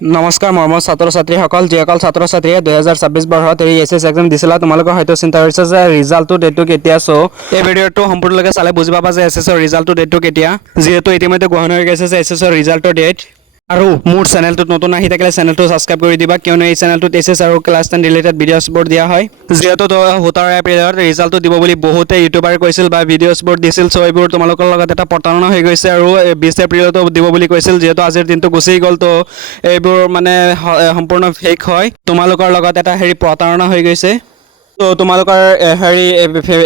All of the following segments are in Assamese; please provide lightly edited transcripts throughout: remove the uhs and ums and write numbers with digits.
নমস্কাৰ মৰমৰ ছাত্ৰ ছাত্ৰীসকল যিসকল ছাত্ৰ ছাত্ৰীয়ে 2026 বৰ্ষত এছএছ এক্সাম দিছিলা তোমালোকৰ হয়তো চিন্তা হৈছে যে ৰিজাল্টটো ডেটটো কেতিয়া এই ভিডিঅ'টো সম্পূৰ্ণলৈকে চালে বুজি পাবা যে এছএছৰ ৰিজাল্টটো ডেটটো কেতিয়া যিহেতু ইতিমধ্যে ঘোষণা হৈ গৈছে যে এছএছৰ ৰিজাল্টৰ ডেট আৰু মোৰ চেনেলটোত নতুন আহি থাকিলে চেনেলটো ছাবস্ক্ৰাইব কৰি দিবা কিয়নো এই চেনেলটোত এছএছ আৰু ক্লাছ 10 ৰিলেটেড ভিডিঅ'ছবোৰ দিয়া হয় যিহেতু 17 এপ্ৰিলত ৰিজাল্টটো দিব বুলি বহুতে ইউটিউবাৰে কৈছিল বা ভিডিঅ'ছবোৰ দিছিল চ' এইবোৰ তোমালোকৰ লগত এটা প্ৰতাৰণা হৈ গৈছে আৰু 20 এপ্ৰিলতো দিব বুলি কৈছিল যিহেতু আজিৰ দিনটো গুচি গ'ল তো এইবোৰ মানে সম্পূৰ্ণ ফেক হয় তোমালোকৰ লগত এটা প্ৰতাৰণা হৈ গৈছে তো তোমালোকৰ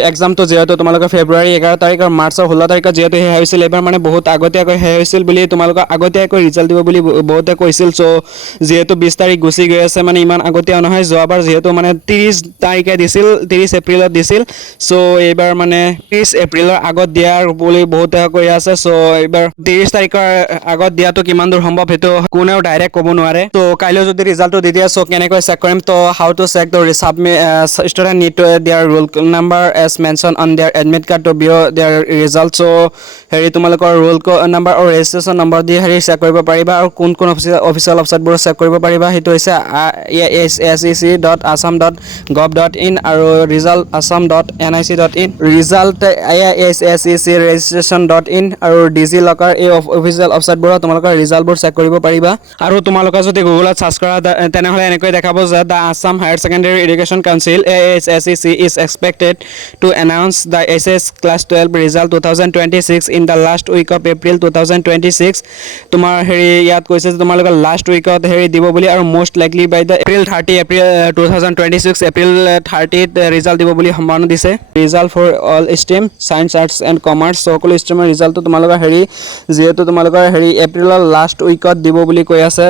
এক্সামটো যেহেতু তোমালোকৰ ফেব্ৰুৱাৰী 11 তাৰিখ আৰু মাৰ্চৰ 16 তাৰিখত যেহেতু শেষ হৈছিল এবাৰ মানে বহুত আগতীয়াকৈ শেষ হৈছিল বুলি তোমালোকৰ আগতীয়াকৈ ৰিজাল্ট দিব বুলি বহুতে কৈছিল চ' যেহেতু 20 তাৰিখ গুচি গৈ আছে মানে ইমান আগতীয়া নহয় যোৱাবাৰ যেহেতু মানে 30 তাৰিখে দিছিল 30 এপ্ৰিলত দিছিল চ' এইবাৰ মানে 30 এপ্ৰিলৰ আগত দিয়াৰ বুলি বহুতে কৈ আছে চ' এইবাৰ 30 তাৰিখৰ আগত দিয়াটো কিমান দূৰ সম্ভৱ সেইটো কোনেও ডাইৰেক্ট ক'ব নোৱাৰে তো কাইলৈ যদি ৰিজাল্টটো দি দিয়ে চ' কেনেকৈ চেক কৰিম তো how to check the student need to their roll number as mentioned on their admit card to view their results so তোমালোকৰ roll number or registration number দি চেক কৰিব পাৰিবা আৰু কোন অফিচিয়েল ৱেবছাইটবোৰ চেক কৰিব পাৰিবা সেইটো হৈছে sec.assam.gov.in আৰু result.assam.nic.in result sec.registration.in আৰু DigiLocker এই অফিচিয়েল ৱেবছাইটবোৰত তোমালোকৰ ৰিজাল্টবোৰ চেক কৰিব পাৰিবা আৰু তোমালোকে যদি গুগলত সাৰ্চ কৰা তেনেহলে এনেকৈ দেখাব যে the Assam Higher Secondary Education Council ASSEC is expected to announce the SS Class 12 result 2026 in the last week of April 2026 তোমাৰ ইয়াত কৈছে যে তোমালোকৰ লাষ্ট উইকত দিব বুলি আৰু most likely by the April 2026 April 30ত ৰিজাল্ট দিব বুলি সম্ভাৱনা দিছে result for all stream science arts and commerce সকলো ষ্ট্ৰীমৰ ৰিজাল্টটো তোমালোকৰ যিহেতু তোমালোকৰ এপ্ৰিলৰ লাষ্ট উইকত দিব বুলি কৈ আছে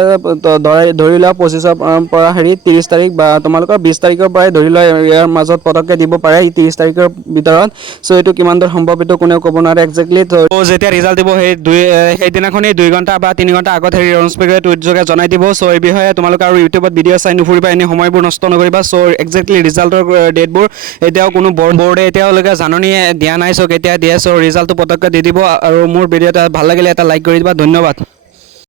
ধৰি লোৱা 25ৰ পৰা 30 তাৰিখ বা তোমালোকৰ 20 তাৰিখৰ পৰাই ধৰি লোৱা ইয়াৰ মাজত পতককৈ দিব পাৰে 30 তাৰিখৰ ভিতৰত চ' এইটো কিমান দূৰ সম্ভৱ এইটো কোনেও ক'ব নোৱাৰে একজেক্টলি তো যেতিয়া ৰিজাল্ট দিব সেইদিনাখনেই 2 ঘণ্টা বা 3 ঘণ্টা আগত এনাউন্স কৰি টুইট যোগে জনাই দিব চ' এই বিষয়ে তোমালোকে আৰু ইউটিউবত ভিডিঅ' চাই নুফুৰিবা এনে সময়বোৰ নষ্ট নকৰিবা চ' একজেক্টলি ৰিজাল্টৰ ডেটবোৰ এতিয়াও কোনো বৰ্ডে এতিয়ালৈকে জাননী দিয়া নাই চ' কেতিয়া দিয়ে চ' ৰিজাল্টটো পতককৈ দি দিব আৰু মোৰ ভিডিঅ'টো ভাল লাগিলে এটা লাইক কৰি দিবা ধন্যবাদ।